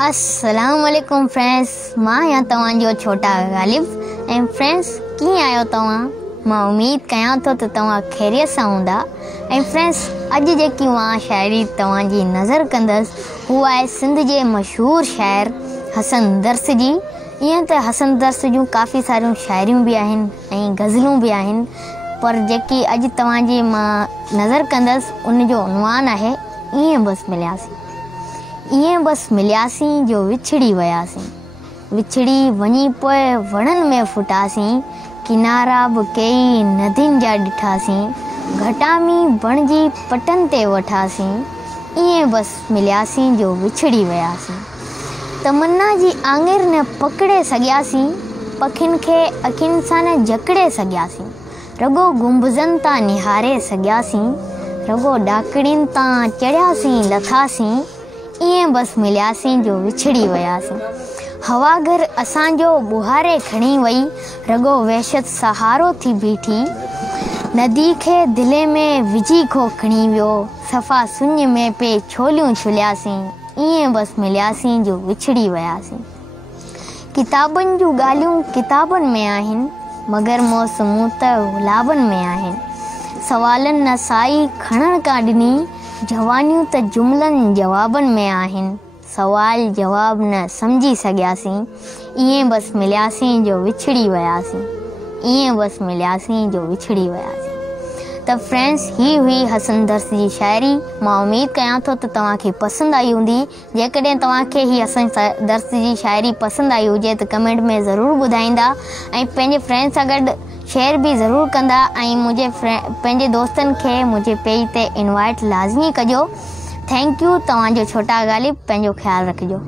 अस्सलामुअलैकुम फ्रेंड्स, मां या तव्हांजो छोटा ग़ालिब। ऐं फ्रेंड्स, कीअं आहियो तव्हां? मां उमेद कयां थो त तव्हां ख़ैरियत सां हूंदा। ऐं फ्रेंड्स, अॼु जेकी मां शाइरी तव्हांजी नज़र कंदसि हूअ आहे सिंध जे मशहूरु शाइर हसन दर्स जी। ईअं त हसन दर्स जूं काफ़ी सारियूं शाइरियूं बि आहिनि ऐं गज़लूं बि आहिनि, पर जेकी अॼु तव्हांजी मां नज़र कंदसि उन जो उनवान आहे ईअं बसि मिलियासीं। ईअं बसि मिलियासीं जो विछड़ी वियासीं, विछड़ी वञी पोइ वणनि में फुटासीं, किनारा बि कई नदियुनि जा ॾिठासीं, घटामी बणिजी पटनि ते वठासीं। ईअं बसि मिलियासीं जो विछड़ी वियासीं। तमन्ना जी आङिर न पकिड़े सघियासीं, पखियुनि खे अखियुनि सां न जकड़े सघियासीं, रगो गुंबज़नि तां निहारे सघियासीं, रगो ॾाकड़ियुनि तां चढ़ियासीं लथासीं। ईअं बसि मिलियासीं जो विछड़ी वियासीं। हवा घर असांजो बुहारे खणी वई, रगो वहशत सहारो थी बीठी, नदी खे दिले में विझी खो खणी वियो, सफ़ा सुञ में पे छोलियूं छुलियासीं। ईअं बसि मिलियासीं जो विछड़ी वियासीं। किताबनि जूं ॻाल्हियूं किताबनि में आहिनि, मगर मौसमूं त गुलाबनि में आहिनि, सवालनि न साई खणण का ॾिनी, जवानियूं त जुमलनि जवाबनि में आहिनि, सवाल जवाब न सम्झी सघियासीं। ईअं बसि मिलियासीं जो विछड़ी वियासीं। ईअं बसि मिलियासीं जो विछड़ी वियासीं। त फ्रेंड्स, ही हुई हसन दर्स जी शाइरी। मां उमेद कयां थो त तव्हांखे पसंदि आई हूंदी। जेकॾहिं तव्हांखे ही हसन दर्स जी शाइरी पसंदि आई हुजे त कमेंट में ज़रूरु ॿुधाईंदा ऐं पंहिंजे फ्रेंड्स सां गॾु शेयर भी ज़रूरु कंदा ऐं पंहिंजे दोस्तनि खे मुंहिंजे पेज ते इनवाइट लाज़मी कजो। Thank you. तव्हांजो छोटा ग़ालिब। पंहिंजो ख़्यालु रखिजो।